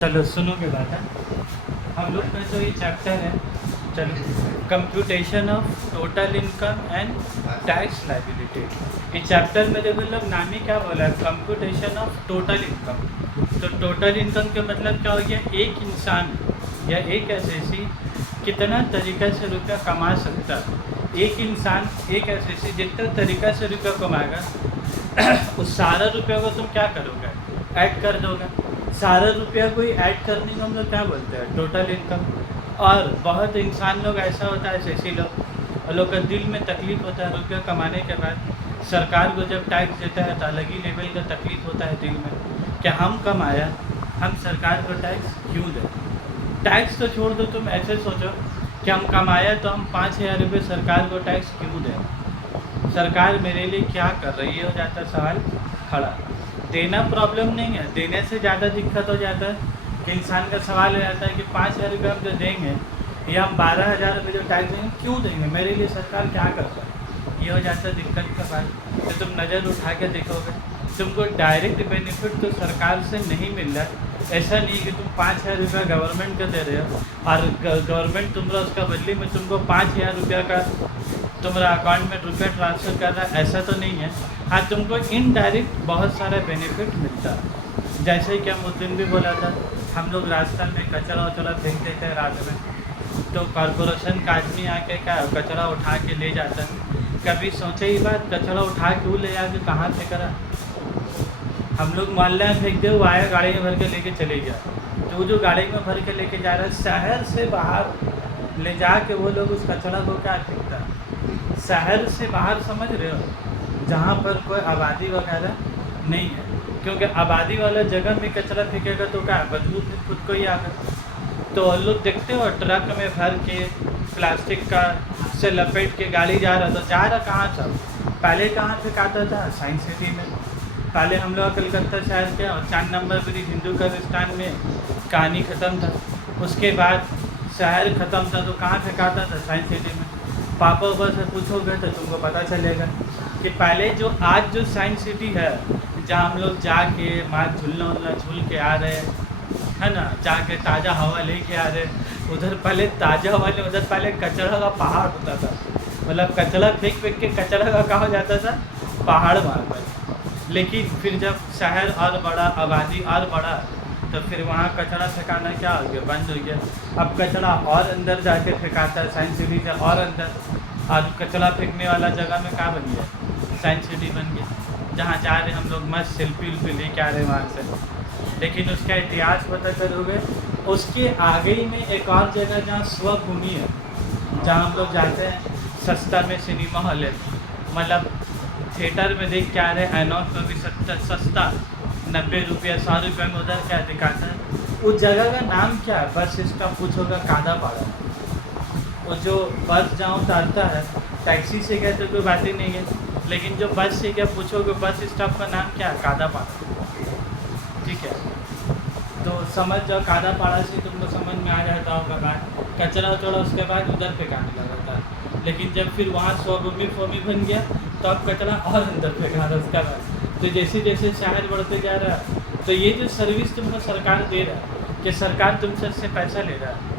चलो सुनोगे बात है। हम लोग का जो ये चैप्टर है, चलो, computation of total income and tax liability. इस चैप्टर में देखो लोग नाम ही क्या बोला है, कंप्यूटेशन ऑफ टोटल इनकम। तो टोटल इनकम का मतलब क्या हो गया, एक इंसान या एक एसएससी कितना तरीका से रुपया कमा सकता है। एक इंसान एक एसएससी जितना तरीका से रुपया कमाएगा उस सारा रुपया को तुम क्या करोगे, ऐड कर दोगे। सारा रुपया कोई ऐड करने को हम लोग क्या बोलते हैं, टोटल इनकम। और बहुत इंसान लोग ऐसा होता है, ऐसे लोग का दिल में तकलीफ़ होता है रुपया कमाने के बाद। सरकार को जब टैक्स देता है तो अलग ही लेवल का तकलीफ़ होता है दिल में, क्या हम कमाया, हम सरकार को टैक्स क्यों दें। टैक्स तो छोड़ दो, तुम ऐसे सोचो कि हम कमाया तो हम 5,000 रुपये सरकार को टैक्स क्यों दें। सरकार मेरे लिए क्या कर रही है, हो जाता सवाल खड़ा। देना प्रॉब्लम नहीं है, देने से ज़्यादा दिक्कत हो जाता है कि इंसान का सवाल हो जाता है कि 5,000 रुपये हम जो देंगे या हम 12,000 रुपये जो टैक्स देंगे क्यों देंगे, मेरे लिए सरकार क्या करता है। ये हो जाता है दिक्कत का बात। तो तुम नज़र उठा के देखोगे, तुमको डायरेक्ट बेनिफिट तो सरकार से नहीं मिल रहा है। ऐसा नहीं कि तुम 5,000 रुपया गवर्नमेंट का दे रहे हो और गवर्नमेंट तुम्हारा उसका बदले में तुमको 5,000 रुपया का तुम्हारा अकाउंट में रुपया ट्रांसफ़र कर रहा है, ऐसा तो नहीं है। हाँ, तुमको इनडायरेक्ट बहुत सारा बेनिफिट मिलता है। जैसे कि हम उस दिन भी बोला था, हम लोग रास्ता में कचरा वचरा फेंक देते हैं रात में, तो कॉरपोरेशन का आदमी आके क्या कचरा उठा के ले जाता है। कभी सोचे ही बात, कचरा उठा के वो ले जाके कहाँ फेंक रहा। हम लोग मोहल्ले में फेंक दे, वो आया गाड़ी में भर के लेके चले गया। तो वो जो गाड़ी में भर के लेके जा रहा है, शहर से बाहर ले जा के वो लोग उस कचरा को क्या फेंकता है, शहर से बाहर, समझ रहे हो, जहाँ पर कोई आबादी वगैरह नहीं है। क्योंकि आबादी वाला जगह में कचरा फेंकेगा तो क्या बदबू फिर खुद को ही आकर। तो लोग देखते हो ट्रक में भर के प्लास्टिक का से लपेट के गाड़ी जा रहा, तो जा रहा कहाँ था, पहले कहाँ फेंकाता था, साइंस सिटी में। पहले हम लोग कलकत्ता शहर के और 4 नंबर ब्रिज हिंदू कब्रिस्तान में कहानी ख़त्म था। उसके बाद शहर ख़त्म था तो कहाँ फेंकाता था, साइंस सिटी में। पापा ऊपर से पूछोगे तो तुमको पता चलेगा कि पहले जो आज जो साइंस सिटी है, जहाँ हम लोग जाके माँ झूलना उलना झूल के आ रहे है ना, जाके ताज़ा हवा लेके आ रहे, उधर पहले ताज़ा हवा ले, उधर पहले कचरा का पहाड़ होता था। मतलब कचरा फेंक फेंक के कचरा का कहा जाता था पहाड़ मार पर। लेकिन फिर जब शहर और बड़ा, आबादी और बड़ा, तो फिर वहाँ कचरा फेंकाना क्या हो गया, बंद हो गया। अब कचरा और अंदर जाके फेंकाता है, साइंस सिटी से और अंदर। और कचरा फेंकने वाला जगह में क्या बन गया, साइंस सिटी बन गया, जहाँ जा रहे हम लोग मस्त सेल्फी उल्फी लेके आ रहे हैं वहाँ से। लेकिन उसका इतिहास पता करोगे, उसके आगे ही में एक और जगह जहाँ स्वभूमि है, जहाँ हम लोग जाते हैं, सस्ता में सिनेमा हॉल है, मतलब थिएटर में देख के आ रहे हैं, आइनॉक्स में भी सस्ता 90 रुपया 100 रुपये में उधर क्या दिखाता है। उस जगह का नाम क्या है, बस स्टॉप पूछोगा कादापाड़ा। वो जो बस जहाँ उतारता है, टैक्सी से गए तो कोई बात ही नहीं है, लेकिन जो बस से क्या पूछोगे बस स्टॉप का नाम क्या है, कादापाड़ा। ठीक है, तो समझ जाओ कादापाड़ा से तुमको समझ में आ जाता होगा बात। कचरा उचरा उसके बाद उधर फेंकाने लगा था, लेकिन जब फिर वहाँ स्वभूमि फॉमी बन गया तो अब कचरा और अंदर फेंका रहा उसका बाद। तो जैसे जैसे शहर बढ़ते जा रहा है, तो ये जो सर्विस तुमको सरकार दे रहा है कि सरकार तुमसे से पैसा ले रहा है।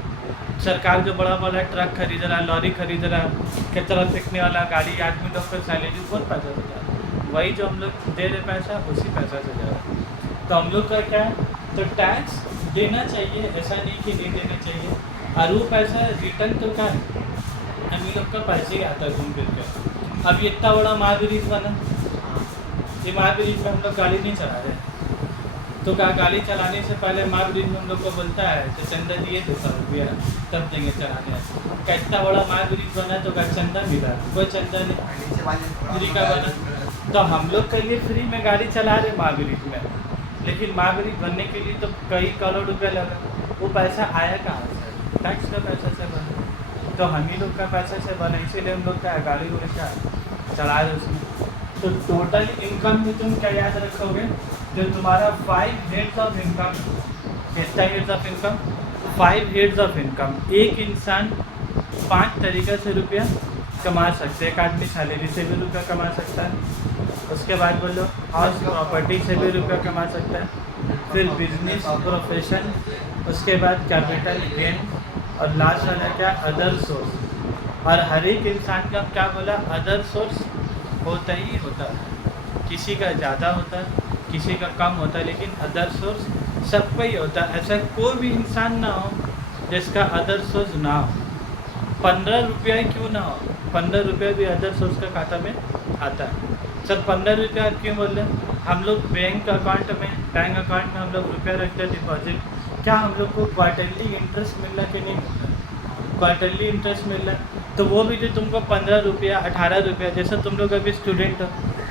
सरकार जो बड़ा बड़ा ट्रक खरीद रहा है, लॉरी खरीद रहा है, कचरा फेंकने वाला गाड़ी, आदमी लोग का सैलरी कौन पैसा से जा रहा है, वही जो हम लोग दे रहे पैसा उसी पैसा से जा रहा है। तो हम लोग का क्या है, तो टैक्स देना चाहिए, ऐसा नहीं कि नहीं देना चाहिए। और वो पैसा रिटर्न तो क्या है, हम लोग का पैसे ही आता है घूम फिर के। अब ये इतना बड़ा महाब्रिज बना, ये महाब्रिज में हम लोग गाड़ी नहीं चला रहे, तो क्या गाड़ी चलाने से पहले महाब्रिज में हम लोग को बोलता है तो चंदा दिए 200 रुपया तब देंगे चलाने। क्या इतना बड़ा महाब्रिज बना तो क्या चंदा मिला, कोई चंदा नहीं, फ्री का बना। तो हम लोग के लिए फ्री में गाड़ी चला रहे महाब्रिज में, लेकिन महाब्रिज बनने के लिए तो कई करोड़ रुपया लगा। वो पैसा आया कहाँ से, टैक्स का पैसा से बना, तो हम ही लोग का पैसा से बना, इसीलिए हम लोग क्या गाड़ी उड़ी क्या चला रहे उसमें। तो टोटल इनकम में तुम क्या याद रखोगे, तो तुम्हारा 5 हेड्स ऑफ इनकम, कितना heads of income, 5 heads of income. एक इंसान 5 तरीक़े से रुपया कमा सकते हैं। एक आदमी सैलरी से भी रुपया कमा सकता है, उसके बाद बोलो हाउस प्रॉपर्टी से भी रुपया कमा सकता है, फिर बिजनेस प्रोफेशन, उसके बाद कैपिटल गेन, और लास्ट वाला क्या, अदर सोर्स। और हर एक इंसान का क्या बोला, अदर सोर्स होता ही होता है। किसी का ज़्यादा होता है, किसी का कम होता है, लेकिन अदर सोर्स सबका ही होता है। ऐसा कोई भी इंसान ना हो जिसका अदर सोर्स ना हो। 15 रुपया ही क्यों ना हो, 15 रुपया भी अदर सोर्स का खाता में आता है। सर 15 रुपया क्यों बोल रहे हैं? हम लोग बैंक अकाउंट में हम लोग रुपया रखते हैं डिपॉजिट, क्या हम लोग को क्वार्टरली इंटरेस्ट मिल रहा है कि नहीं मिल रहा? क्वार्टरली इंटरेस्ट मिल रहा है, तो वो भी जो तुमको 15 रुपया 18 रुपया, जैसे तुम लोग अभी स्टूडेंट हो,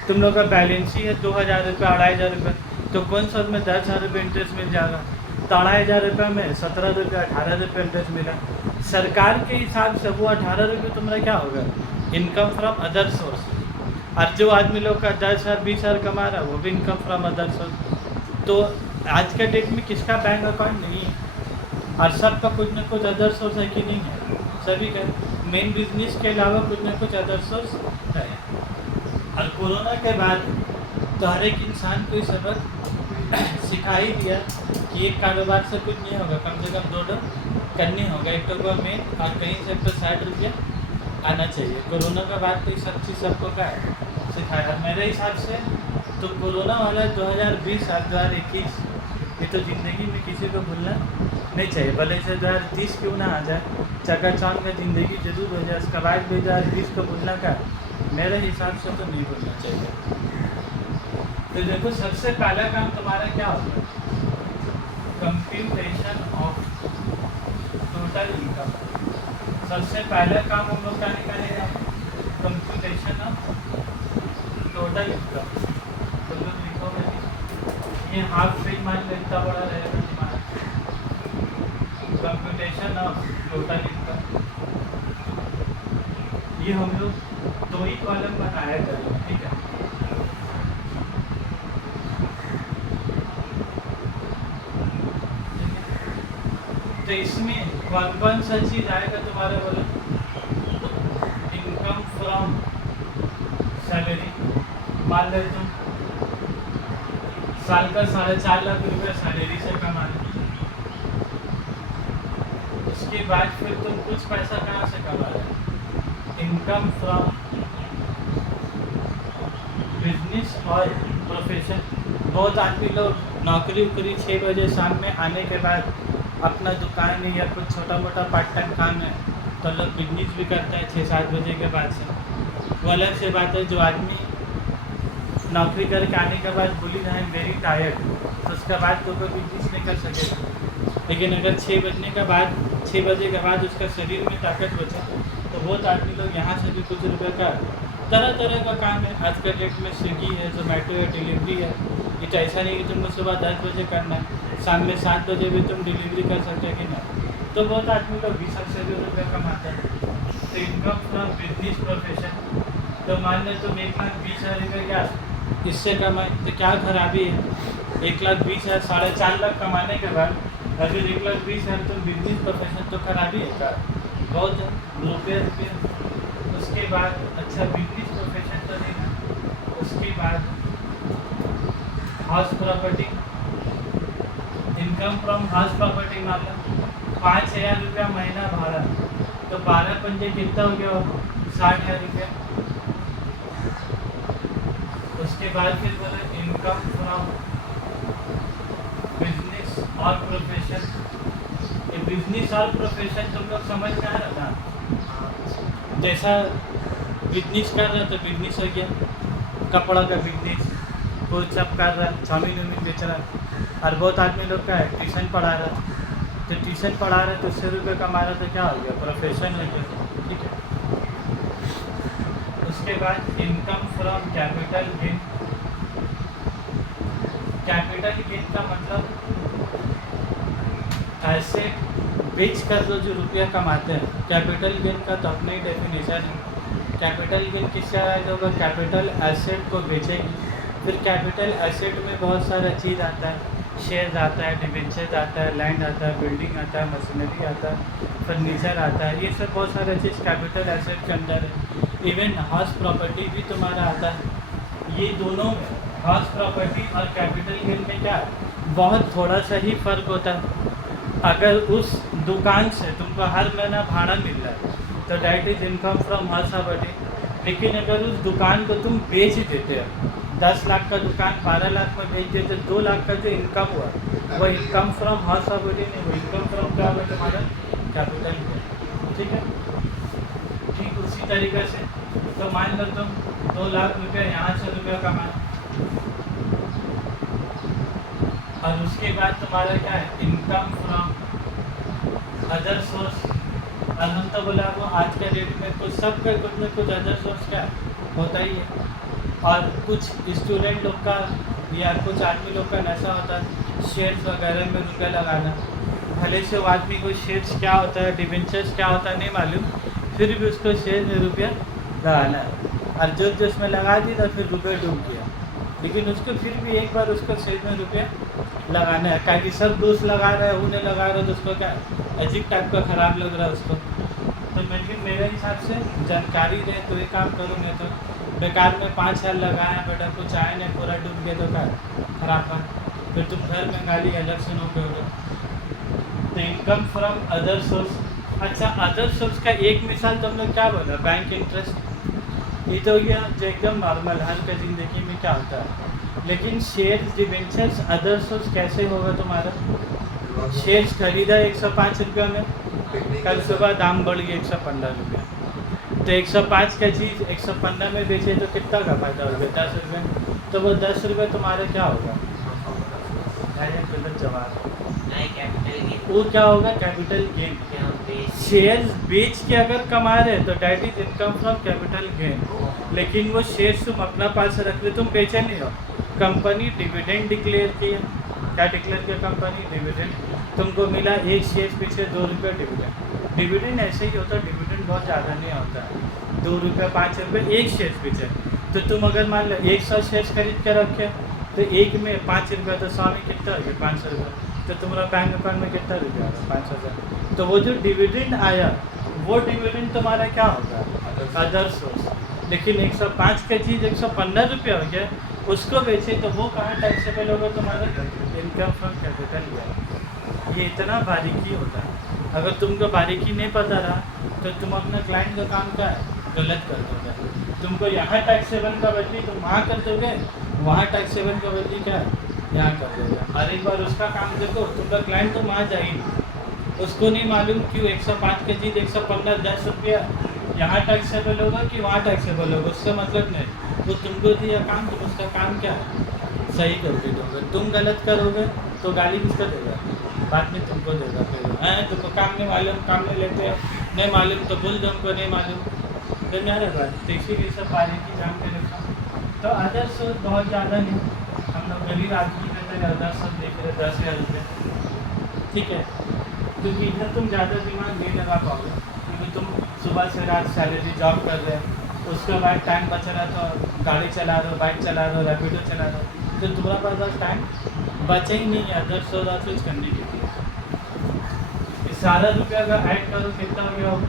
तुम लोग का बैलेंस ही है 2000 रुपये 2500 रुपये, तो कौन सा में 10,000 रुपये इंटरेस्ट मिल जाएगा? तो 2500 रुपये में 17 रुपये 18 रुपये इंटरेस्ट मिला। सरकार के हिसाब से वो 18 रुपये तुम्हारा क्या होगा, इनकम फ्रॉम अदर सोर्स। और जो आदमी लोग का 10,000 20,000 कमा रहा है वो भी इनकम फ्रॉम अदर सोर्स। तो आज के डेट में किसका बैंक अकाउंट नहीं है, और सबका कुछ ना कुछ अदर सोर्स है कि नहीं है? सभी का मेन बिजनेस के अलावा कुछ ना कुछ अदर सोर्स है। और कोरोना के बाद तो हर एक इंसान को सबक सिखा ही दिया कि एक कारोबार से कुछ नहीं होगा, कम से कम 2 करनी होगा, एक तो में और कहीं से तो 60 रुपया आना चाहिए। कोरोना के बाद तो ये सब चीज़ सबको क्या है सिखाया। मेरे हिसाब से तो कोरोना वाला 2020 और 2021 ये तो ज़िंदगी में किसी को भूलना नहीं चाहिए। भले से 2030 क्यों ना आ जाए, चकाचौंध में ज़िंदगी जरूर हो जाए, उसके बाद 2020 को भूलना का मेरे हिसाब से तो नहीं भूलना चाहिए। तो देखो सबसे पहला काम तुम्हारा क्या होगा, कंप्यूटेशन ऑफ टोटल इनकम। सबसे पहला काम हम लोग क्या निकालेगा, कंप्यूटेशन ऑफ टोटल इनकम। तो लोग लिखोगे ये हाफ पेज मान लो इतना बड़ा रहेगा तुम्हारा, कंप्यूटेशन ऑफ टोटल इनकम। ये हम लोग 2 ही कॉलम बनाया करेंगे, ठीक है। तो इसमें कौन कौन सा चीज़ आएगा तुम्हारे, बोलो, इनकम फ्रॉम सैलरी। मान लो तुम साल का 4.5 लाख रुपया सैलरी से कमा रहे, उसके बाद फिर तुम कुछ पैसा कहाँ से कमा रहे, इनकम फ्रॉम बिजनेस और प्रोफेशन। बहुत आदमी लोग नौकरी उकरी 6 बजे शाम में आने के बाद अपना दुकान है या कुछ छोटा मोटा पार्ट टाइम काम है तो लोग बिजनेस भी करता है 6-7 बजे के बाद से। वो अलग से बात है, जो आदमी नौकरी करके आने के बाद बोली ना वेरी टायर्ड, तो उसके बाद तो कोई बिजनेस नहीं कर सकेगा। लेकिन अगर 6 बजे के बाद उसका शरीर में ताकत बचे तो बहुत आदमी लोग यहाँ से भी कुछ रुपये का तरह तरह का काम है। आज के डेट में स्विगी है, जोमेटो है, डिलीवरी है। ये तो ऐसा नहीं कि तुमको सुबह 10 बजे करना है, शाम में 7 बजे भी तुम डिलीवरी कर सकते हो कि नहीं। तो बहुत आदमी लोग 20 से भी रुपये कमाते हैं। तो इनकम फ्रॉम बिजनेस प्रोफेशन, तो मान लो तुम 1,20,000 रुपये क्या इससे कमाए तो क्या खराबी है। 1,20,000 4.5 लाख कमाने के बाद अगर 1,20,000 तुम बिजनेस प्रोफेशन, तो खराबी है क्या, बहुत रुपये। उसके बाद अच्छा बिजनेस प्रोफेशन तो नहीं है। उसके बाद house property, income from house property मान लो 5,000 रुपया महीना भाड़ा, तो 12 पंजे कितना हो गया, 60,000 रुपया। उसके बाद फिर बोला इनकम फ्रॉम बिजनेस और प्रोफेशन। ये बिजनेस और प्रोफेशन तुम लोग समझ में आ रहा था, जैसा बिजनेस कर रहा तो बिजनेस हो गया, कपड़ा का बिजनेस, कोई सब कर रहा है, चाउमीन उमीन बेच रहा है। और बहुत आदमी लोग का है ट्यूशन पढ़ा रहा है, तो ट्यूशन पढ़ा रहे तो 100 रुपये कमा रहा तो क्या हो गया, प्रोफेशन हो गया, ठीक है। उसके बाद income from capital gain. Capital gain का मतलब ऐसे बेच कर जो रुपया कमाते हैं। कैपिटल गेन का तो अपना ही डेफिनेशन है। कैपिटल गेन किससे आएगा होगा, कैपिटल एसेट को बेचेंगे। फिर कैपिटल एसेट में बहुत सारा चीज़ आता है, शेयर आता है, डिवेंचर आता है, लैंड आता है, बिल्डिंग आता है, मशीनरी आता है, फर्नीचर आता है, ये सब बहुत सारा चीज़ कैपिटल एसेट के अंदर है। इवन हाउस प्रॉपर्टी भी तुम्हारा आता है। ये दोनों हाउस प्रॉपर्टी और कैपिटल गेन में क्या बहुत थोड़ा सा ही फ़र्क होता है। अगर उस दुकान से तुमको हर महीना भाड़ा मिल रहा है तो that is income from her somebody. लेकिन अगर उस दुकान को तुम बेच देते हो, 10 लाख का दुकान 12 लाख में बेच देते, 2 लाख का जो इनकम हुआ वो इनकम फ्रॉम हर सबडी नहीं, वो इनकम फ्रॉम क्या हुआ तुम्हारा कैपिटल है। ठीक है, ठीक उसी तरीके से तो मान लो तुम 2 लाख रुपया यहाँ से रुपया कमाए और उसके बाद तुम्हारा क्या है इनकम फ्रॉम अदर सोर्स। और हम तो बोला वो आज के डेट में कुछ सबका कुछ न कुछ अदर सोर्स क्या होता ही है। और कुछ स्टूडेंट लोग का या कुछ आदमी लोग का नशा होता है शेयर्स वगैरह में रुपया लगाना। भले से वो आदमी को शेयर्स क्या होता है, डिवेंचर्स क्या होता है नहीं मालूम, फिर भी उसको शेयर में रुपया लगाना है। और जो उसमें लगा दिया फिर रुपया डूब गया, लेकिन उसको फिर भी एक बार उसको शेयर में रुपया लगाना है। क्या कि सब दोस्त लगा रहे हैं, उन्हें लगा रहे, तो उसको क्या अजीब टाइप का ख़राब लग रहा है उसको। तो लेकिन मेरे हिसाब से जानकारी रहे तो ये काम करूँगे तो बेकार में 5 साल लगाया बेटा कुछ आए नहीं, पूरा डूब गया तो क्या खराब बात, फिर तुम घर में गाली अलग से नो करोगे। तो इनकम फ्रॉम अदर सोर्स। अच्छा, अदर सोर्स का एक मिसाल तुम लोग क्या बोला, बैंक इंटरेस्ट। ये तो गया जो एकदम नॉर्मल हर का ज़िंदगी में क्या होता है। लेकिन शेयर्स डिवेंचर्स अदर सोर्स कैसे होगा तुम्हारा। शेयर्स खरीदा 105 रुपये में, कल सुबह दाम बढ़ गया 115 रुपये, तो 105 का चीज़ 115 में बेचे तो कितना का फायदा हो गया 10 रुपये। तो वो 10 रुपये तुम्हारा क्या होगा, गलत जवाब। वो क्या होगा कैपिटल गेन। शेयर्स बेच के अगर कमा रहे तो that is income from capital gain. लेकिन वो शेयर्स तुम अपना पास रख रहे, तुम बेचे नहीं हो। कंपनी डिविडेंड डिक्लेयर किया, क्या डिक्लेयर किया कंपनी, डिविडेंड। तुमको मिला एक शेयर पीछे 2 रुपये डिविडेंड। डिविडेंड ऐसे ही होता है, डिविडेंड बहुत ज़्यादा नहीं होता है, 2 रुपये 5 रुपये एक शेयर पीछे। तो तुम अगर मान लो 100 शेयर खरीद के रखे तो एक में 5 रुपये, तो 100 में कितना हो गया 500 रुपये। तो तुम्हारा बैंक अकाउंट में कितना रुपया आ रहा 5,000। तो वो जो डिविडेंड आया वो डिविडेंड तुम्हारा क्या होगा अदर सोर्स। लेकिन 105 का चीज़ 115 रुपया हो गया, उसको बेचे तो वो कहाँ टैक्सेबल होगा तुम्हारा इनकम फ्रॉम कैपिटल गया। ये इतना बारीकी होता है। अगर तुमको बारीकी नहीं पता रहा तो तुम अपना क्लाइंट का काम क्या है गलत कर दोगे। तुमको यहाँ टैक्सेबल का बदली तुम वहाँ कर दोगे, वहाँ टैक्सेबल का बदली क्या है यहाँ कर दोगे। और एक बार उसका काम देखो, तुमका क्लाइंट तो वहाँ जाएगी, उसको नहीं मालूम क्यों 105 के चीज़ 115 10 रुपया यहाँ टैक्सेबल होगा कि वहाँ टैक्सेबल होगा, उससे मतलब नहीं। वो तुमको दिया काम, तुम उसका काम क्या है सही करके दोगे। तुम गलत करोगे तो गाली किसको देगा, बाद में तुमको देगा। फिर तुमको काम नहीं मालूम, काम नहीं लेते, नहीं मालूम तो बोल दो हमको नहीं मालूम। तो मेरा बात तो इसीलिए सब बारीकी जान के रखा। तो अदर सोर्स बहुत ज़्यादा नहीं, हम लोग गरीब आदमी कहते हैं अदर सोर्स देख रहे 10,000 रुपये, ठीक है। क्योंकि इधर तुम ज़्यादा दिमाग नहीं लगा पाओगे, क्योंकि तुम सुबह से रात सैलरी जॉब कर रहे हो, उसके बाद टाइम बचा रहा तो गाड़ी चला रहे हो, बाइक चला रहे हो, रैपिडो चला रहे हो, तो तुम्हारा पास टाइम बचा ही नहीं है अदर सोर्स और कुछ करने के लिए। इस सारा रुपया अगर ऐड करो कितना हो गया होगा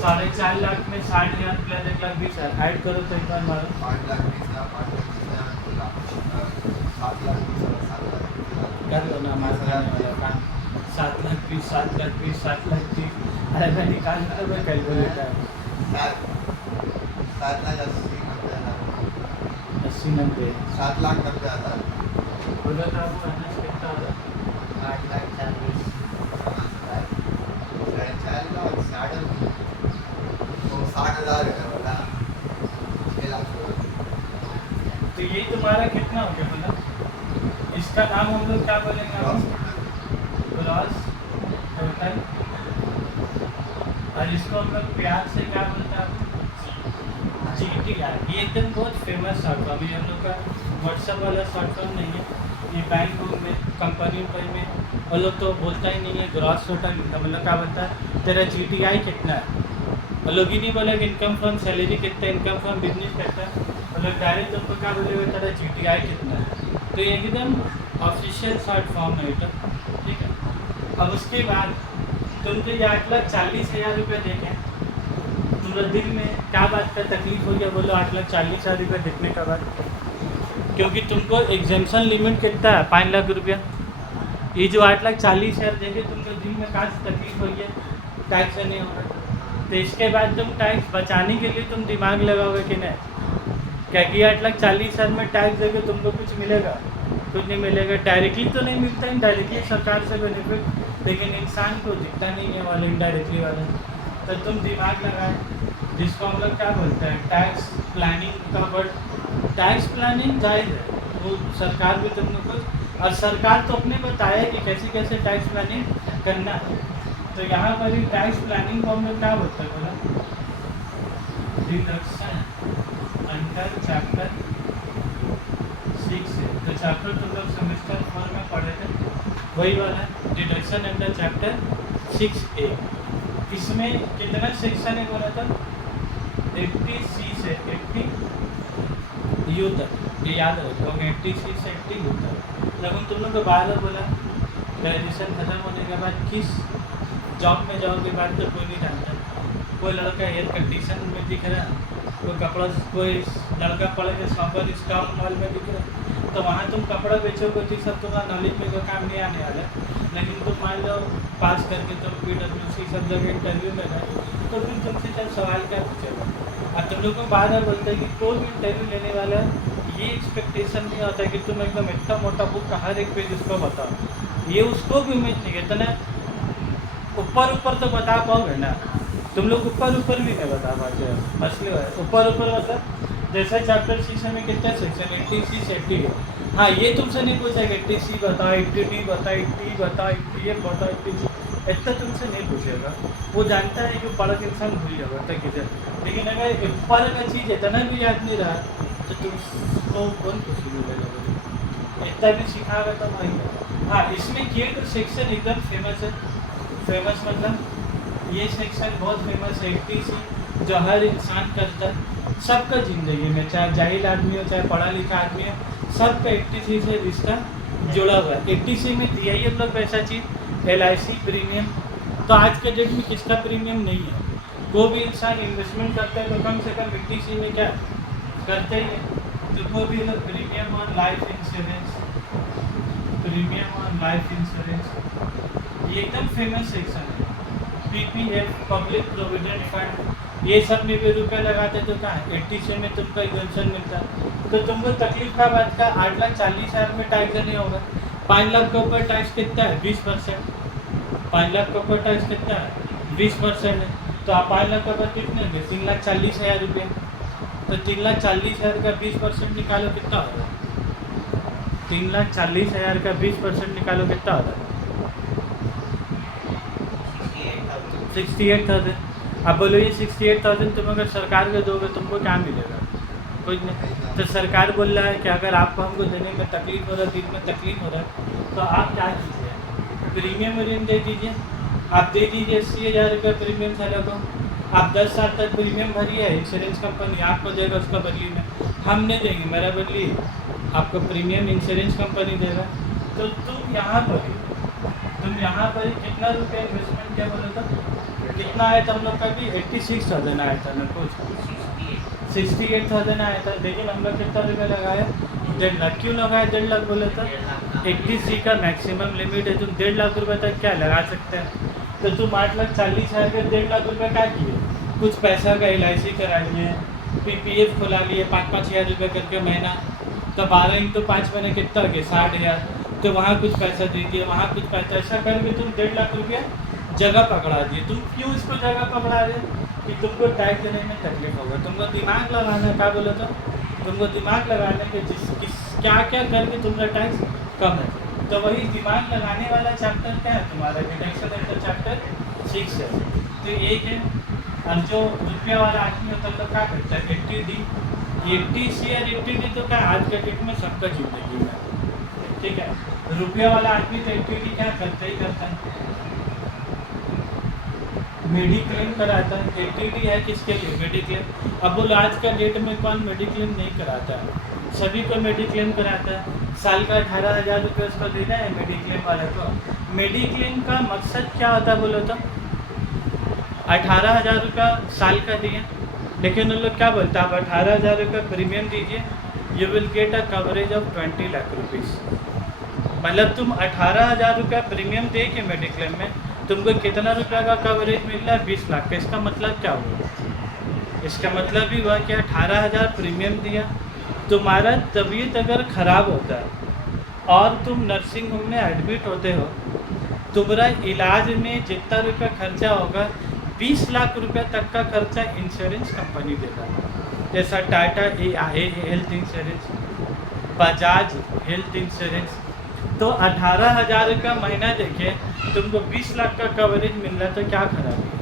4.5 लाख में 60,000 प्लस 1,20,000 ऐड करो तो इतना मारो 5,20,000 कर लो ना मारने वाला काम। 7,20,000 7,20,000 7,30,000 अरे मैं निकालना तो मैं कैलकुलेटर 80-90 7 लाख कब जाता है बोला था वो अनाज कितना हो रहा 8,40,000 60,000 है बोला 6 लाख। तो यही तुम्हारा कितना हो गया बोला। इसका नाम हम लोग क्या बोलेंगे ग्रॉस टोटल, और इसको हम लोग प्यार से क्या बोलते हैं GTR। ये एकदम बहुत फेमस शॉर्ट फॉर्म है, हम लोग का व्हाट्सअप वाला शॉर्ट फॉर्म नहीं है। ये बैंक में कंपनी में वो लोग तो बोलता ही नहीं है ग्रॉस टोटल इनकम, मतलब क्या बोलता है तेरा GTI कितना है। वो लोग ही नहीं बोला कि इनकम फ्रॉम सैलरी कितना है, इनकम फ्रॉम बिजनेस कितना है, वो लोग डायरेक्ट तुमको क्या बोलेगा तेरा GTI कितना है। तो ये एकदम ऑफिशियल शॉर्ट फॉर्म है ये, ठीक है। अब उसके बाद तुमको ये 8,40,000 रुपये देखें, तुम्हारे दिल में क्या बात का तकलीफ हो गया, बोलो 8,40,000 रुपये देखने का बाद क्योंकि तुमको एग्जाम्शन लिमिट कितना है 5 लाख रुपया। ये जो 8,40,000 देखे तुमको दिन में काज तकलीफ हुई है टैक्स नहीं होगा, तो इसके बाद तुम टैक्स बचाने के लिए तुम दिमाग लगाओगे कि नहीं, क्या कि 8,40,000 में टैक्स देके तुमको कुछ मिलेगा, कुछ नहीं मिलेगा। डायरेक्टली तो नहीं मिलता, इनडायरेक्टली सरकार से बेनिफिट, लेकिन इंसान को दिखता नहीं है वाला इनडायरेक्टली वाला। तो तुम दिमाग लगाए, जिसको हम लोग क्या बोलते हैं टैक्स प्लानिंग का वर्ड। टैक्स प्लानिंग जायज़ है, वो सरकार भी तुम लोग को, और सरकार तो अपने बताया कि कैसे कैसे टैक्स प्लानिंग करना है। तो यहाँ पर ही टैक्स प्लानिंग को हम लोग क्या बोलते हैं बोला, डिडक्शन अंडर चैप्टर 6 है। तो चैप्टर तुम लोग सेमेस्टर 4 में पढ़े थे, वही वाला डिडक्शन अंडर चैप्टर 6A। इसमें कितना सेक्शन है बोला था, 80C से 80U तक, ये याद रखो 80C से 80U तक। लेकिन तुम लोग को बार बोला ग्रेजुएशन खत्म होने के बाद किस जॉब में जाओगे बाद तो कोई नहीं जानता। कोई लड़का एयर कंडीशन में दिख रहा, कोई कपड़ा, कोई लड़का पढ़ के शॉपर स्टॉक मॉल में दिख रहा, तो वहाँ तुम कपड़ा बेचोगे तो सब तुम्हारा नॉलेज में कोई काम नहीं आने वाला। लेकिन तुम मान लो पास करके तुम PWC सब जगह इंटरव्यू में गए, तो फिर तुमसे चल सवाल क्या पूछेगा। और तुम लोग को बार बार बोलते हैं कि कोई भी इंटरव्यू लेने वाला ये एक्सपेक्टेशन नहीं होता कि तुम एकदम इतना मोटा बुक का हर एक पेज उसको बताओ, ये उसको भी उम्मीद नहीं है। इतना ऊपर तो बता पाओगे ना, तुम लोग ऊपर भी नहीं बता पाते। मसले है ऊपर मतलब जैसे चैप्टर 6 में कितना सेक्शन 80C से 80 है। हाँ, ये तुमसे नहीं पूछा कि 80C बता, 80D बता, 80 बता, 80F बता, 80G, इतना तुमसे नहीं पूछेगा। वो जानता है कि पढ़ के इंसान भूल जाएगा तक किधर। लेकिन अगर ऊपर का चीज़ इतना भी याद नहीं रहा तो तुमको कौन खुशी मिलेगा, इतना भी सिखाएगा तो वही है। हाँ, इसमें ये तो सेक्शन एकदम फेमस है। फेमस मतलब ये सेक्शन बहुत फेमस है 80C, जो हर इंसान करता है सबका ज़िंदगी में, चाहे जाहिल आदमी हो चाहे पढ़ा लिखा आदमी हो, सबका 80C से रिश्ता जुड़ा हुआ है। 80C में दिया ही हम लोग वैसा चीज़ LIC प्रीमियम। तो आज के डेट में किसका प्रीमियम नहीं है, कोई भी इंसान इन्वेस्टमेंट करता है तो कम से कम 80C में क्या करते ही है। तो कोई भी लोग premium on life insurance, premium on life insurance, ये एकदम फेमस सेक्शन है। PPF पब्लिक प्रोविडेंट फंड, ये सब में भी रुपये लगाते तो कहाँ है 80C में तुमको एग्जेम्पशन मिलता है। तो तुमको तकलीफ का बात का 8,40,000 में टैक्स नहीं होगा। 5 लाख के ऊपर टैक्स कितना है 20%। 5 लाख के ऊपर टैक्स कितना है 20% है। तो आप 5 लाख के ऊपर कितने होंगे 3,40,000 रुपये। तो 3,40,000 का 20% निकालो कितना होगा, 3,40,000 का 20% निकालो कितना होगा 68,000। अब बोलो ये 68,000 तुम अगर सरकार को दोगे तुमको क्या मिलेगा, कुछ नहीं। तो सरकार बोल रहा है कि अगर आपको हमको देने में तकलीफ हो रहा है, दिन में तकलीफ हो रहा है, तो आप क्या कीजिए प्रीमियम ऋण दे दीजिए। आप दे दीजिए 80,000 रुपये प्रीमियम सालों को, आप 10 साल तक प्रीमियम भरिए, इंश्योरेंस कंपनी आपको देगा उसका बदली में, हम नहीं देंगे, मेरा बदली आपको प्रीमियम इंश्योरेंस कंपनी देगा। तो तुम यहाँ पर कितना रुपये इन्वेस्टमेंट क्या बोला था, कितना आया था हम लोग का भी 86,000 आया था ना, कुछ 68,000 आया था। लेकिन हम लोग कितना रुपये लगाया 1.5 लाख। क्यों लगाया 1.5 लाख बोले तो 80C का मैक्सिमम लिमिट है, तुम 1.5 लाख रुपये तक क्या लगा सकते हैं। तो तुम 8,40,000 के 1.5 लाख रुपये क्या किए, कुछ पैसा का LIC करा लिए, PPF खुला लिए 5-5 हज़ार रुपये करके महीना, तो 12 into 5 महीने कितना हो गया 60,000। तो वहाँ कुछ पैसा दे दिए, वहाँ कुछ पैसा, ऐसा करके तुम 1.5 लाख रुपया जगह पकड़ा दिए। तुम क्यों इसको जगह पकड़ा रहे कि तुमको टैक्स देने में तकलीफ होगा। तुमको दिमाग लगाना, क्या बोला था, तुमको दिमाग लगाना कि क्या क्या करके तुम्हारा टैक्स कम है। तो वही दिमाग लगाने वाला चैप्टर क्या है तुम्हारा, डिडक्शन है, तो चैप्टर 6 है। तो एक है, और जो रुपया वाला आदमी होता है तो क्या करता है 80D, 80C और 80D तो क्या आज के डेट में सबका जिंदगी में, ठीक है। रुपया वाला आदमी तो 80D क्या करता ही करता है, मेडिक्लेम कराता है। 80D है किसके लिए, मेडिक्लेम। अब बोलो आज का डेट में कौन मेडिक्लेम नहीं कराता है, सभी को मेडिक्लेम कराता है। साल का 18,000 रुपये उसको देना है मेडिक्लेम वाले को। मेडिक्लेम का मकसद क्या होता है बोलो तो 18,000 रुपये साल का दिए, लेकिन उन लोग क्या बोलते हैं आप 18,000 रुपये प्रीमियम दीजिए you will get a coverage of 20 lakh rupees. मतलब तुम 18,000 रुपया प्रीमियम दे के मेडिक्लेम में तुमको कितना रुपया का कवरेज मिल रहा है? 20 लाख का। इसका मतलब क्या हुआ? इसका मतलब भी हुआ कि 18,000 प्रीमियम दिया, तुम्हारा तबीयत अगर ख़राब होता है और तुम नर्सिंग होम में एडमिट होते हो, तुम्हारा इलाज में जितना रुपया खर्चा होगा 20 लाख रुपया तक का खर्चा इंश्योरेंस कंपनी देगा। जैसा टाटा ए health insurance, Bajaj health insurance. तो 18,000 का महीना देखिए, तुमको 20 लाख का कवरेज मिल रहा है, तो क्या खराबी है?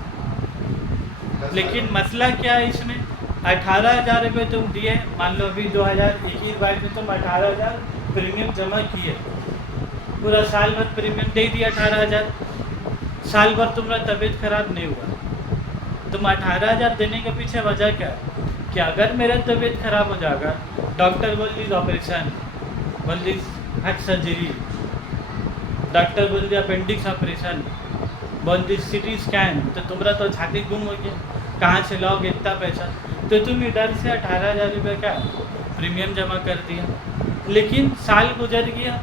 लेकिन मसला क्या है इसमें? 18,000 रुपये तुम दिए, मान लो अभी 2021-22 में तुम 18,000 प्रीमियम जमा किए, पूरा साल भर प्रीमियम दे दिया 18,000, साल भर तुम्हारा तबीयत खराब नहीं हुआ। तुम 18,000 देने के पीछे वजह क्या है? कि अगर मेरा तबीयत खराब हो जाएगा, डॉक्टर बोल दी ऑपरेशन, बोल दी हार्ट सर्जरी, डॉक्टर बोल दिया अपेंडिक्स ऑपरेशन, बोल दी सिटी स्कैन, तो तुम्हारा तो छाती गुम हो गया, कहाँ से लाओगे इतना पैसा? तो तुम इधर से 18,000 रुपये का प्रीमियम जमा कर दिया। लेकिन साल गुजर गया,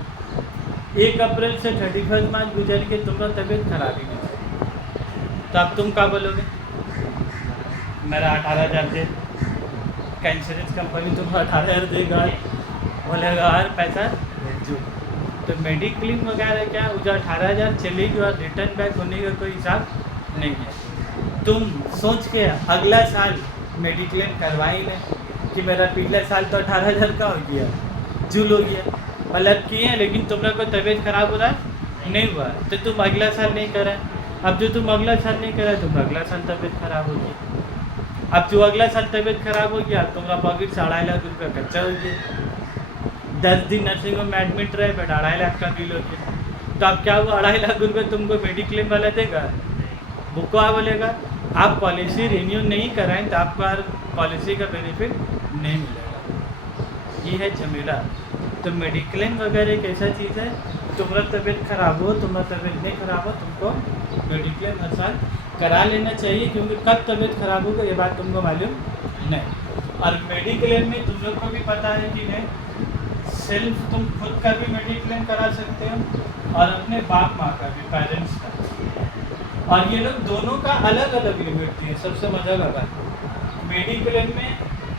1 अप्रैल से 31 मार्च गुजर के तुम्हारा तबीयत खराब ही नहीं, तो अब तुम क्या बोलोगे? मेरा 18,000 दे, का इंश्योरेंस कंपनी तुमको 18,000 देगा, बोलेगा यार पैसा जो। तो मेडिक्लेम वगैरह क्या, वो जो 18,000 चलेगी और रिटर्न बैक होने का कोई हिसाब नहीं है। तुम सोच के अगला साल मेडिक्लेम करवा ही लें कि मेरा पिछले साल तो 18,000 का हो गया, जुल हो गया, मतलब किए हैं, लेकिन तुम्हारा कोई तबीयत खराब हो रहा है नहीं हुआ, तो तुम अगला साल नहीं करें। अब जो तुम अगला साल नहीं करा, तुम अगला साल तबीयत खराब होगी। अब जो अगला साल तबीयत खराब हो गया, तुम्हारा पॉकेट से 2.5 लाख रुपया खर्चा हो गया, 10 दिन नर्सिंग होम में एडमिट रहे, बट 2.5 लाख का बिल हो गया। तो अब क्या हुआ? 2.5 लाख रुपये तुमको मेडिक्लेम वाला देगा, वो क्या बोलेगा? आप पॉलिसी रिन्यू नहीं कराएं तो आपको हर पॉलिसी का बेनिफिट नहीं मिलेगा। ये है झमेला। तो मेडिक्लेम वगैरह एक ऐसा चीज़ है, तुम्हारा तबीयत खराब हो, तुम्हारा तबीयत नहीं खराब हो, तुमको मेडिक्लेम हर साल करा लेना चाहिए, क्योंकि कब तबीयत खराब होगा ये बात तुमको मालूम नहीं। और मेडिक्लेम में तुम लोग को भी पता है कि नहीं, सेल्फ तुम खुद का भी मेडिक्लेम करा सकते हो और अपने बाप माँ का भी, पेरेंट्स का। और ये लोग दोनों का अलग अलग लिमिट थी। सबसे मजा लगा मेडिक्लेम में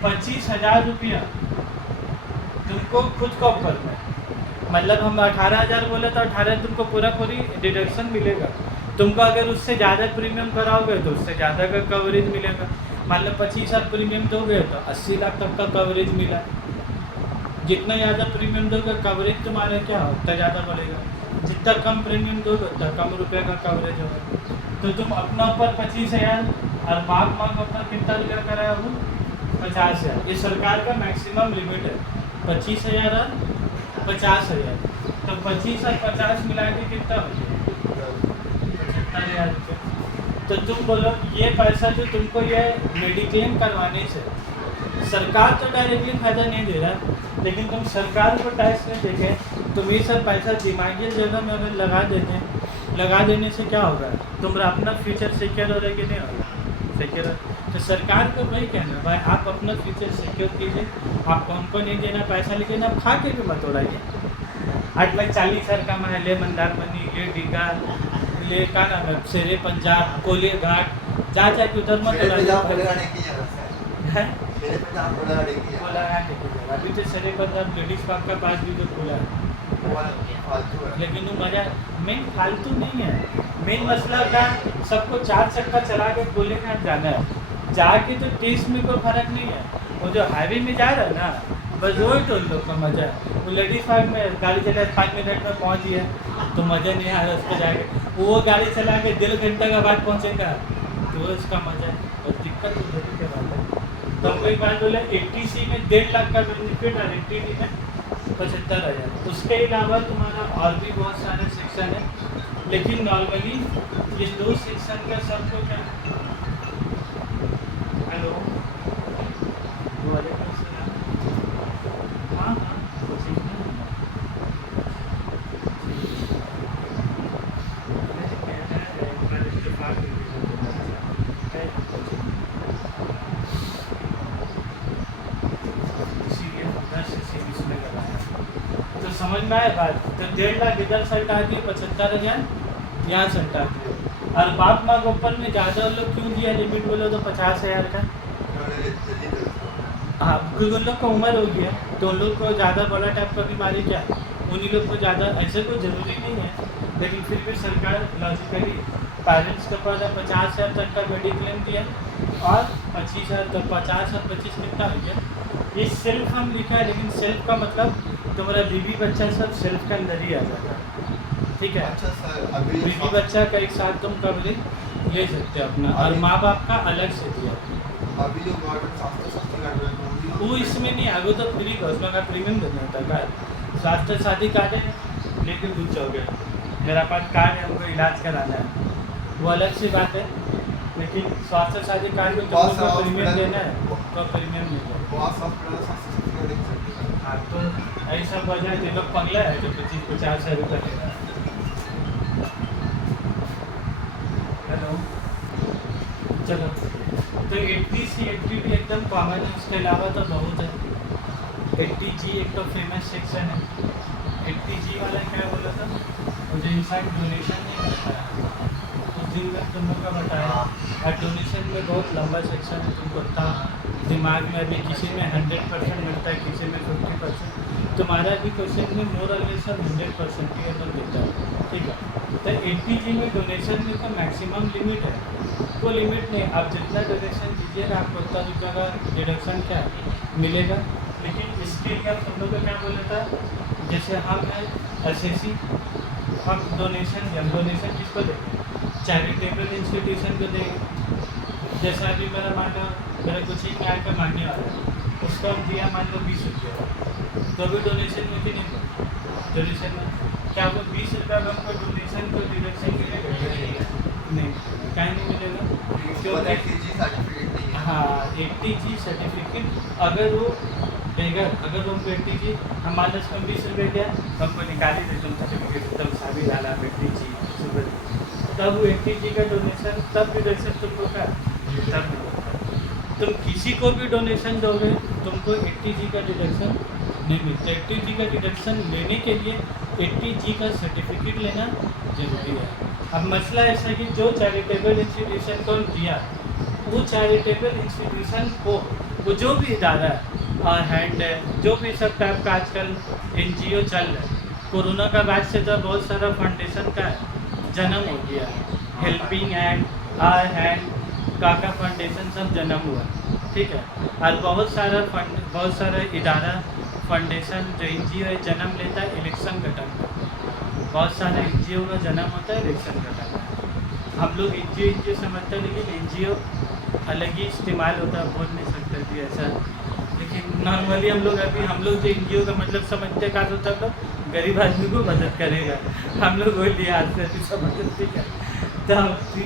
25,000 रुपया तुमको खुद का ऊपर में, मतलब हम 18,000 बोले तो 18 तुमको पूरा पूरी डिडक्शन मिलेगा। तुमको अगर उससे ज़्यादा प्रीमियम कराओगे तो उससे ज़्यादा का कवरेज मिलेगा। मान लो 25,000 प्रीमियम दोगे तो 80 लाख तक का कवरेज मिला। जितना ज़्यादा प्रीमियम दोगे कवरेज तुम्हारा क्या हो, उतना ज़्यादा बढ़ेगा। जितना कम प्रीमियम दोगे उतना कम रुपये का कवरेज होगा। तो तुम अपना ऊपर 25,000 और बाप माँ का ऊपर कितना रुपया कराया वो 50,000। ये सरकार का मैक्सिमम लिमिट है, 25,000 और 50,000। तो 25 और 50 मिला के कितना हो गया? 75,000 रुपये। तो तुम बोलो ये पैसा जो तुमको ये मेडिक्लेम करवाने से सरकार तो डायरेक्टली फायदा नहीं दे रहा, लेकिन तुम सरकार को टैक्स में देखें, तुम ये सब पैसा दिमागी जगह में अगर लगा देते हैं, लगा देने से क्या होगा? तुम्हारा अपना फ्यूचर सिक्योर हो रहा है कि नहीं होगा? सिक्योर। तो सरकार को वही कहना, भाई आप अपना फ्यूचर सिक्योर कीजिए, आपको हमको नहीं देना पैसा, लेकिन आप खा के भी मत उड़ाइए। 8,40,000 का महल, मंदारमनी, ये डीगा, ले का नाम है, शेरे पंजाब, कोले घाट, जा के उधर मत अभी तो शेरे पंजाब लेडीज पार्क का पास भी तो खोला है, लेकिन वो मजा मेन फालतू नहीं है। मेन मसला क्या, सबको 4 चक्का चला के कोले घाट जाना है, जाके तो टेस्ट में कोई फर्क नहीं है। वो जो हाईवे में जा रहा है ना, बस वही तो लोग का मजा है। वो लेडीज पार्क में गाड़ी चला 5 मिनट में पहुँच गया तो मज़ा नहीं आ रहा उस पर जाके। वो गाड़ी चला के 1.5 घंटा का बाद पहुँचेगा तो उसका मजा है। और दिक्कत उधर के बात है। तो हम कोई बात बोले 80C में 1.5 लाख का बेनिफिट और 80D में 75,000। उसके अलावा तुम्हारा और भी बहुत सारे सेक्शन है, लेकिन नॉर्मली ये 2 सेक्शन का सबको क्या, हेलो हाँ हाँ में आए बात, तो 1.5 लाख इधर सल्टा दिए, 75,000 यहाँ सल्टा दिए। और बाप माँ के ऊपर में ज़्यादा लोग क्यों दिया लिमिट बोलो तो 50,000 का। हाँ, क्योंकि उन लोग का उम्र हो गया तो उन लोग को ज़्यादा बड़ा टाइप का बीमारी क्या, उन्हीं लोग को ज़्यादा, ऐसे कोई ज़रूरी नहीं है, लेकिन फिर भी सरकार लॉजिकली पेरेंट्स के पास 50,000 तक का मेडिक्लेम दिया और 25,000 तक, 50 और 25 कितना हो गया। ये सेल्फ हम लिखा है, लेकिन सेल्फ का मतलब तुम्हारा बीवी बच्चा सब सेल्फ के अंदर ही आ जाता है, ठीक है। अच्छा सर, अभी बीवी बच्चा का एक साथ तुम कवरेज ले सकते हो अपना, और माँ बाप का अलग से दिया। अभी जो गवर्नमेंट स्वास्थ्य साथी कार्ड है वो इसमें नहीं, आगे तो फ्री का उसमें का प्रीमियम देना होता है। कार्ड स्वास्थ्य साथी कार्ड है, लेकिन कुछ जाओगे मेरा पास कार्ड है, हमको इलाज कराना है, वो अलग सी बात है। लेकिन स्वास्थ्य साथी कार्ड में तुमको प्रीमियम देना है, तो प्रीमियम नहीं है। बहुत हॉस्पिटल स्वास्थ्य साथी कार्ड देख सकते हैं। हाँ, तो ऐसा वजह है, लोग पंगला है जो 25-50,000 रुपये देना। हेलो, चलो, तो 80C 80D एकदम कॉमन है, उसके अलावा तो बहुत है। 80G एक तो फेमस सेक्शन है। 80G वाला क्या बोला था, मुझे इंसान डोनेशन नहीं करता है, उस दिन में तुम लोग का बताया। और डोनेशन में बहुत लंबा सेक्शन है, तुमको था दिमाग में अभी किसी में 100% मिलता है, किसी में 50%। तुम्हारा भी क्वेश्चन में मोर और लेस 100% ही अंदर देता है, ठीक है। तो 80G में डोनेशन में तो मैक्सिमम लिमिट है, वो लिमिट नहीं, आप जितना डोनेशन दीजिएगा आपको उतना रुपये का डिडक्शन क्या मिलेगा। लेकिन इसके लिए आप हम लोग को क्या बोला था, जैसे हम हैं SSC, हम डोनेशन किसको देंगे, चैरिटेबल इंस्टीट्यूशन को देंगे। जैसा अभी मेरा मान लो मेरा कोचिंग में आकर मांगने वाला है, उसको हम दिया मान लो 20 रुपये, तो अभी डोनेशन में कि नहीं, डोनेशन में क्या वो 20 रुपये में हमको डोनेशन को डिडक्शन मिलेगा? नहीं, क्या नहीं मिलेगा, क्योंकि 80G सर्टिफिकेट नहीं है। हाँ 80G सर्टिफिकेट अगर वो देगा, अगर वो हमको 80G हम मान लो उसको 20 रुपये दिया, तो हमको निकाल ही दे तुम सर्टिफिकेट एकदम साबित डाला 80G सुबह, तब वो 80G का डोनेशन तब डिडक्शन तुमको क्या तब तुम किसी को भी डोनेशन दोगे तुमको 80G का डिडक्शन नहीं मिलता। 80G का डिडक्शन लेने के लिए 80G का सर्टिफिकेट लेना जरूरी है। अब मसला ऐसा कि जो चैरिटेबल इंस्टीट्यूशन को दिया, वो चैरिटेबल इंस्टीट्यूशन को वो जो भी इदारा है और हैंड है, जो भी सब टाइप का आजकल NGO चल रहा है, कोरोना का बाद से तो बहुत सारा फाउंडेशन का जन्म हो गया है, हेल्पिंग हैंड, आर हैंड, काका फाउंडेशन सब जन्म हुआ, ठीक है। और बहुत सारा इदारा फाउंडेशन जो NGO है जन्म लेता है इलेक्शन का टाइम पर, बहुत सारे NGO का जन्म होता है इलेक्शन का टाइम पर। हम लोग NGO समझते हैं, लेकिन NGO अलग ही इस्तेमाल होता है, बोल नहीं सकते कि ऐसा, लेकिन नॉर्मली हम लोग जो NGO का मतलब समझते का होता है, तो गरीब आदमी को मदद करेगा, हम लोग वही लिहाज से भी समझते, ठीक है। तो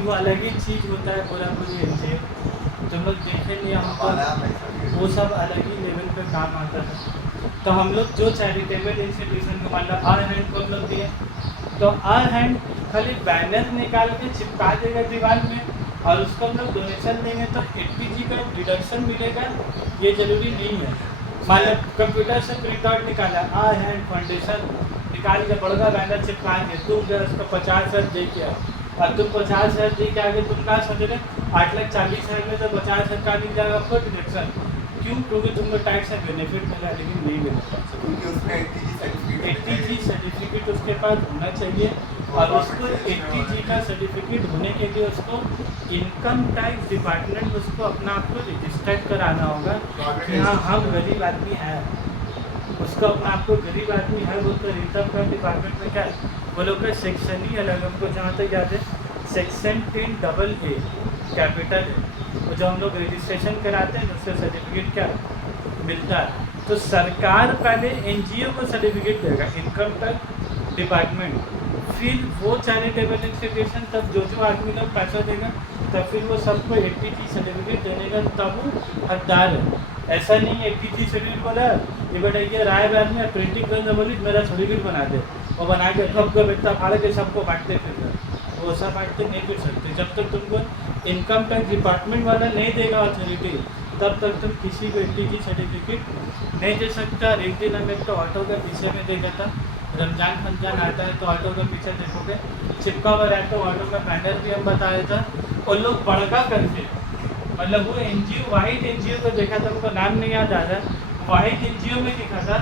वो अलग ही चीज़ होता है पूरा NGO, तुम लोग देखेंगे हमको वो सब अलग ही लेवल पे काम आता है। तो हम लोग जो चैरिटेबल इंस्टीट्यूशन को मान लो आर हैंड को हम लोग दिए, तो आर हैंड खाली बैनर निकाल के चिपका देगा दीवार में और उसको हम लोग डोनेशन देंगे तो 80G का डिडक्शन मिलेगा, ये ज़रूरी नहीं है। मान लो कंप्यूटर से प्रिंट आउट निकाला, आर हैंड फाउंडेशन निकाल के बड़ा बैनर चिपका के तुम जो उसको 50,000 दे के और तुम 50,000 दे के आगे तुम क्या समझ रहे 8,40,000 में तो 50,000 का मिल जाएगा आपको डिडक्शन, क्यों? क्योंकि तुमको टैक्स का बेनिफिट मिला, लेकिन नहीं मिला, क्योंकि उसमें 80G सर्टिफिकेट उसके पास होना चाहिए। और उसको 80G का सर्टिफिकेट होने के लिए उसको इनकम टैक्स डिपार्टमेंट उसको अपना आप को रजिस्टर्ड कराना होगा कि हाँ हम गरीब आदमी हैं, उसको अपना आपको गरीब आदमी है, वो तो इनकम टैक्स डिपार्टमेंट में क्या है वो लोग का सेक्शन ही अलग, हमको जहाँ तक याद है सेक्शन 10AA कैपिटल है, वो जो हम लोग रजिस्ट्रेशन कराते हैं उससे सर्टिफिकेट क्या मिलता है। तो सरकार पहले NGO को सर्टिफिकेट देगा, इनकम टैक्स डिपार्टमेंट, फिर वो चैरिटेबल इंस्टीट्यूशन, तब जो आदमी लोग पैसा देगा तब फिर वो सबको 80G सर्टिफिकेट देने का तब वो हकदार है। ऐसा नहीं है 80G सर्टिफिकेट बोला ये बेटा ये राय बैग में प्रिंटिंग करने बोली मेरा सर्टिफिकेट बना दे, वो बना के सबको बेटा फाड़ के सबको बांटते फिर वो सब बांटते नहीं फिर सकते। जब तक तुमको इनकम टैक्स डिपार्टमेंट वाला नहीं देगा अथॉरिटी तब तक तुम किसी को 80G सर्टिफिकेट नहीं दे सकता। एक दिन हम एक तो ऑटो के पीछे में देखा था रमजान फमजान आता है तो ऑटो के पीछे देखोगे चिपका हुआ रहता है, ऑटो का बैनर भी हम बता रहे थे। और लोग बड़का करके मतलब वो एनजीओ वाइट एनजीओ को देखा था, उनको नाम नहीं याद आ रहा, वाइट एनजीओ में लिखा था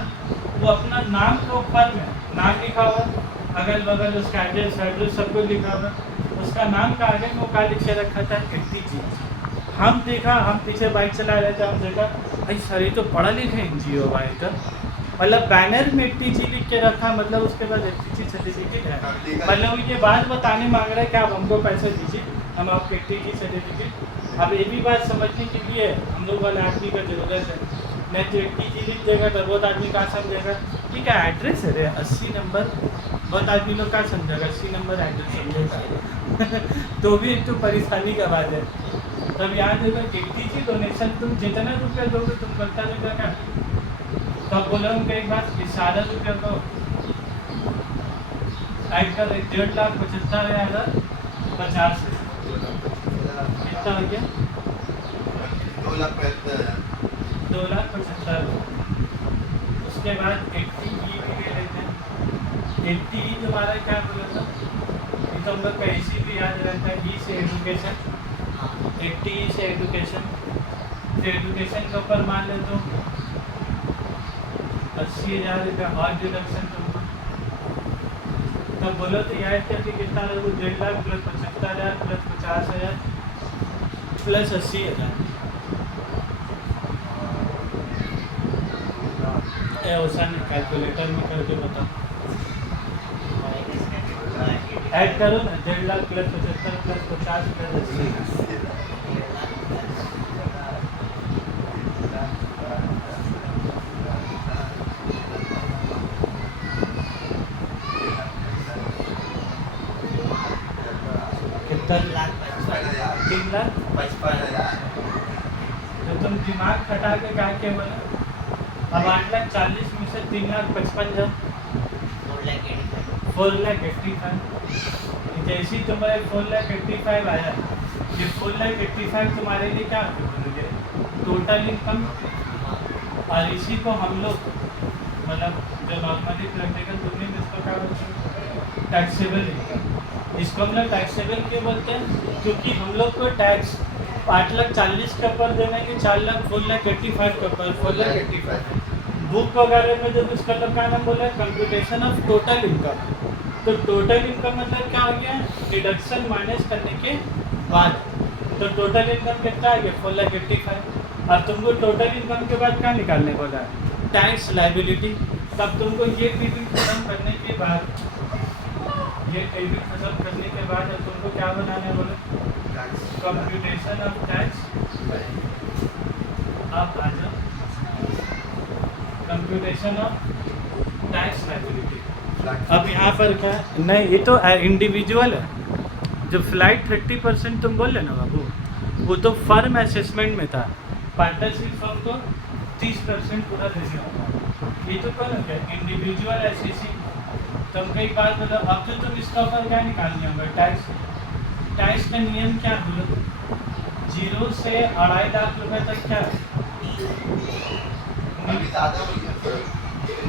वो अपना नाम के ऊपर में नाम लिखा हुआ, अगल बगल उसका एड्रेस सब कुछ लिखा हुआ, उसका नाम का आगे में वो क्या लिख के रखा था 80 जी। हम देखा, हम पीछे बाइक चला रहे थे, हम देखा भाई सर ये तो पढ़ा लिखा एनजीओ भाई का, मतलब बैनर में 80 जी लिख के रखा, मतलब उसके बाद 80 जी सर्टिफिकेट है, मतलब ये बात बताने मांग रहा है कि आप हमको पैसे दीजिए, हम आपको 80 जी सर्टिफिकेट। अब ये भी बात समझने के लिए हम लोग वाले आदमी का ज़रूरत है, नहीं तो 80 जी लिख देगा तो बहुत आदमी कहाँ समझेगा ठीक है एड्रेस है रे 80 नंबर, बहुत आदमी लोग क्या समझेगा 80 नंबर एड्रेस समझेगा तो भी एक तो परेशानी का बात है। तब याद होगा 80 जी डोनेशन तुम जितना रुपया दोगे तुम करता रुपया क्या, तब बोला उनका एक बात कि 7,000 रुपया को ऐड कर 1,75,50 कितना हो गया 2,75,000। उसके बाद 80 ई भी ले लेते हैं, 80 ई तुम्हारा क्या बोला था, ये तो हम लोग का इसी भी याद रहता है, ई से एजुकेशन, 80 ई से एजुकेशन, तो एजुकेशन के ऊपर मान ले तो 80,000 रुपया और डिडक्शन तुमको, तब बोलो तो याद करके कितना लगो 1.5 लाख प्लस 75,000 प्लस 50,000 प्लस 80,000। ओसान कैलकुलेटर में करके बताओ, ऐड करो ना 1.5 लाख प्लस 75 प्लस 50 प्लस 80। कितना 3 लाख। तो तुम दिमाग खटा के क्या क्या बोला, अब 8,40,000 में से 3,55,000 4,85,000, जैसे ही तुम्हारे 4,85,000 आया, ये 4,85,000 तुम्हारे लिए क्या बोलोगे टोटल इनकम, और इसी को हम लोग मतलब जो नॉर्मली प्रैक्टिकल दुनिया में इसको क्या बोलते हैं टैक्सेबल इनकम। इसको हम लोग टैक्सेबल क्यों बोलते हैं, क्योंकि हम लोग को टैक्स 8,40,000 के ऊपर देना कि 4,85,000 के ऊपर 4,85,000 बुक वगैरह में जब इसका मतलब क्या नाम बोला है कंप्यूटेशन ऑफ टोटल इनकम। तो टोटल इनकम मतलब क्या हो गया डिडक्शन माइनस करने के बाद, तो टोटल इनकम कितना आ गया 4,85,000। और तुमको टोटल इनकम के बाद क्या निकालने बोला है टैक्स लाइबिलिटी। तब तुमको ये टेबल खत्म करने के बाद, ये टेबल खत्म करने के बाद अब तुमको क्या बनाने बोले कंप्यूटेशन ऑफ टैक्स। अब आ जाओ कंप्यूटेशन ऑफ टैक्स लाइबिलिटी। अब यहाँ पर क्या है नहीं, ये तो इंडिविजुअल है। जो फ्लाइट 30% तुम बोल रहे ना बाबू, वो तो फर्म असेसमेंट में था, पार्टनरशिप फर्म को 30% पूरा देना होगा। ये तो कौन हो गया इंडिविजुअल एसएससी। तुम कई बार मतलब अब तो तुम इसका ऊपर क्या निकालने होगा टैक्स। टैक्स का नियम क्या बोलो 0 से 2.5 लाख रुपए तक क्या है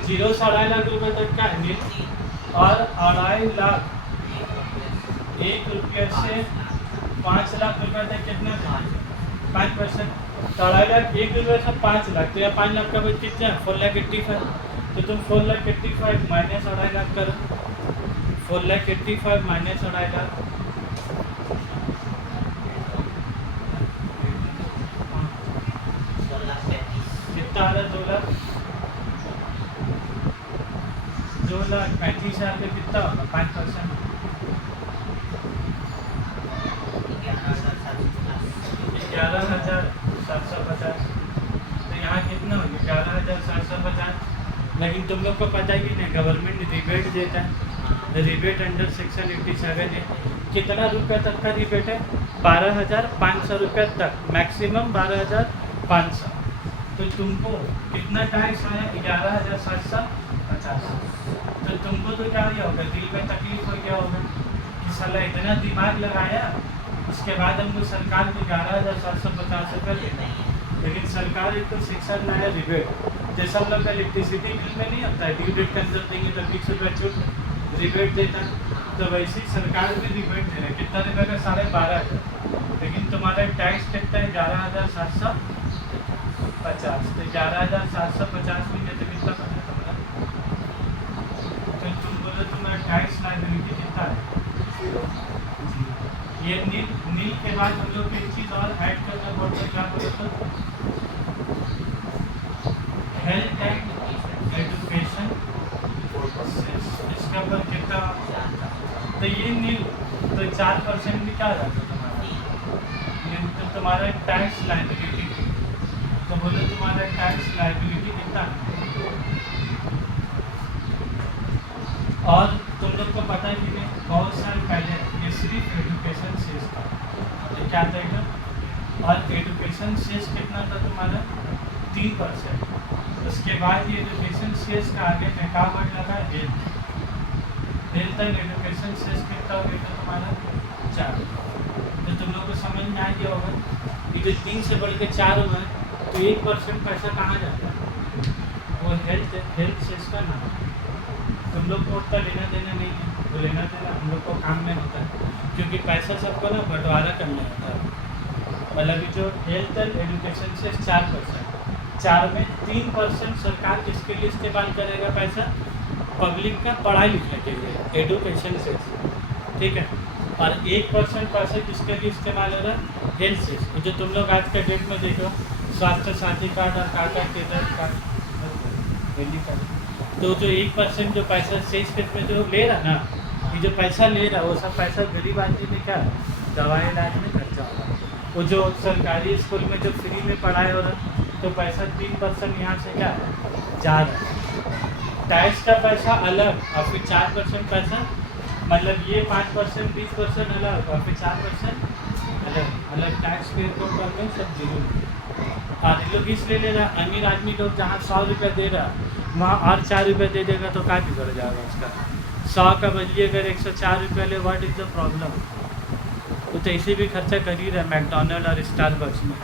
0 से 2.5 लाख रुपए तक क्या है और 2.5 लाख 1 रुपये से 5 लाख रुपए तक कितना है 5%। तो 2.5 लाख 1 रुपये से 5 लाख, तो या 5 लाख का बच कितना है 4,85,000। तो तुम 4,85,000 माइनस 2.5 लाख करो, 4,85,000 माइनस 2.5 लाख कितना आ रहा है 2,35,000 का कितना होगा 5%। 11,750। तो यहाँ कितना हो गया 11,750। लेकिन तुम लोग को पता है कि नहीं गवर्नमेंट रिबेट देता है, रिबेट अंडर सेक्शन 87 है। कितना रुपये तक का रिबेट है 12,500 रुपये तक, मैक्सिमम 12,500। तो तुमको कितना टैक्स आया 11,750। तो तुमको तो क्या हो होगा दिल में तकलीफ हो गया होगा कि साला इतना दिमाग लगाया, उसके बाद हमको सरकार को 11,750 रुपये देना। लेकिन सरकार एक तो शिक्षा लाया रिबेट, जैसे हम लोग का इलेक्ट्रिसिटी बिल में नहीं होता है, ड्यू डेट के अंदर देंगे तो 20 रुपये छूट रिबेट देता है, तो वैसे ही सरकार भी रिबेट दे रहा है। कितना रुपये का? 12,500। लेकिन तुम्हारा टैक्स कितना है? 11,750। तो 11,750 में तो कितना बना तुम्हारा? तो तुम बोलो तुम्हारा टैक्स लायबिलिटी कितना है? ये नील के बाद हम लोग एक चीज़ और ऐड करना पड़ता है, क्या बोलो तो हेल्थ एंड एजुकेशन, इसका पर कितना? तो ये नील तो 4% भी क्या आ जाता तुम्हारा? नील तो तुम्हारा टैक्स लायबिलिटी, तो बोलो तुम्हारा टैक्स लायबिलिटी कितना है? और तुम लोग को पता है कि नहीं, बहुत साल पहले ये सिर्फ एजुकेशन सेस था, ये क्या था? और एजुकेशन सेस कितना था तुम्हारा? 3%। उसके बाद ये एजुकेशन सेस का आगे में क्या बढ़ लगा? हेल्थ एंड एजुकेशन सेस कितना हो गया था तुम्हारा? 4। तो तुम लोग को समझ में आ गया होगा कि जो 3 से बढ़ के 4 हुआ है, तो 1% पैसा कहाँ जाता है? वो हेल्थ सेस का नाम है। तुम लोग को उतना लेना देना नहीं है, वो लेना देना हम लोग को काम में होता है, क्योंकि पैसा सबको ना बंटवारा करना होता है। मतलब जो हेल्थ एंड एजुकेशन से 4%, 4 में 3% सरकार किसके लिए इस्तेमाल करेगा पैसा? पब्लिक का पढ़ाई लिखने के लिए, एजुकेशन से, ठीक है। और 1% पैसा किसके लिए इस्तेमाल हो रहा है? हेल्थ से। जो तुम लोग आज के डेट में देखो, स्वास्थ्य साथी कार्ड और काका केंद्र कार्ड, तो जो 1% जो पैसा सेस में जो ले रहा ना, ये जो पैसा ले रहा वो सब पैसा गरीब आदमी में क्या दवाई इलाज में खर्चा हो रहा है। वो जो सरकारी स्कूल में जो फ्री में पढ़ाई हो रहा, तो पैसा 3% यहाँ से क्या जा रहा है। टैक्स का पैसा अलग और फिर 4% पैसा, मतलब ये 5% 20% अलग और फिर 4% अलग अलग टैक्स पे को कर में सब जीरो। और ये लोग इसलिए ले रहा, अमीर आदमी लोग जहाँ 100 रुपये दे रहा, वहाँ और 4 रुपये दे देगा तो क्या बिगड़ जाएगा उसका? 100 का बदली अगर 104 रुपये ले, व्हाट इज़ द प्रॉब्लम? वो तो ऐसे भी खर्चा कर ही रहा है मैकडोनल्ड और स्टारबक्स में,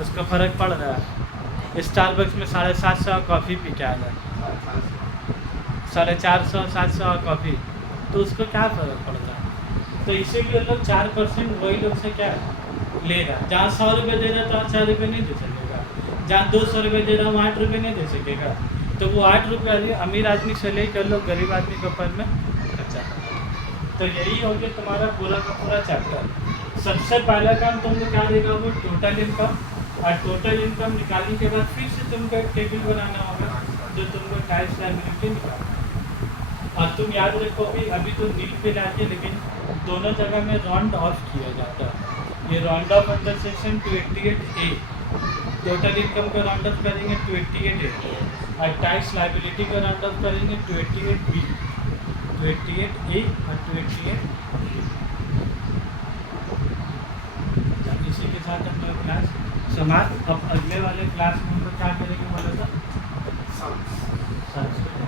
उसका फ़र्क पड़ रहा है। स्टारबक्स में 750 कॉफ़ी पी के आ रहा है, 450 700 कॉफ़ी, तो उसको क्या फ़र्क पड़ता है? तो इसीलिए लोग 4% वही लोग से क्या ले रहा, जहाँ 100 रुपये दे रहा तो 8 रुपये नहीं दे सकेगा, जहाँ 200 रुपये दे रहा हूँ 8 रुपये नहीं दे सकेगा। तो वो 8 रुपये अमीर आदमी से लेकर लोग गरीब आदमी के ऊपर में खर्चा। तो यही हो गया तुम्हारा पूरा का पूरा चैप्टर। सबसे पहला काम तुमको क्या देगा? वो टोटल इनकम, और टोटल इनकम निकालने के बाद फिर से तुमको एक टेबल बनाना होगा जो तुमको टैक्स लायबिलिटी निकालना है। और तुम याद रखो अभी तो नील पे लाते, लेकिन दोनों जगह में राउंड ऑफ किया जाता है। ये round of under section 28A, total income का राउंड ऑफ करेंगे 28A, और टैक्स लायबिलिटी का राउंड ऑफ करेंगे 28B, 28A और 28B। इसी के साथ हम लोग क्लास समाप्त। अब अगले वाले क्लास में हम लोग क्या करेंगे बोला था? संस्कृत।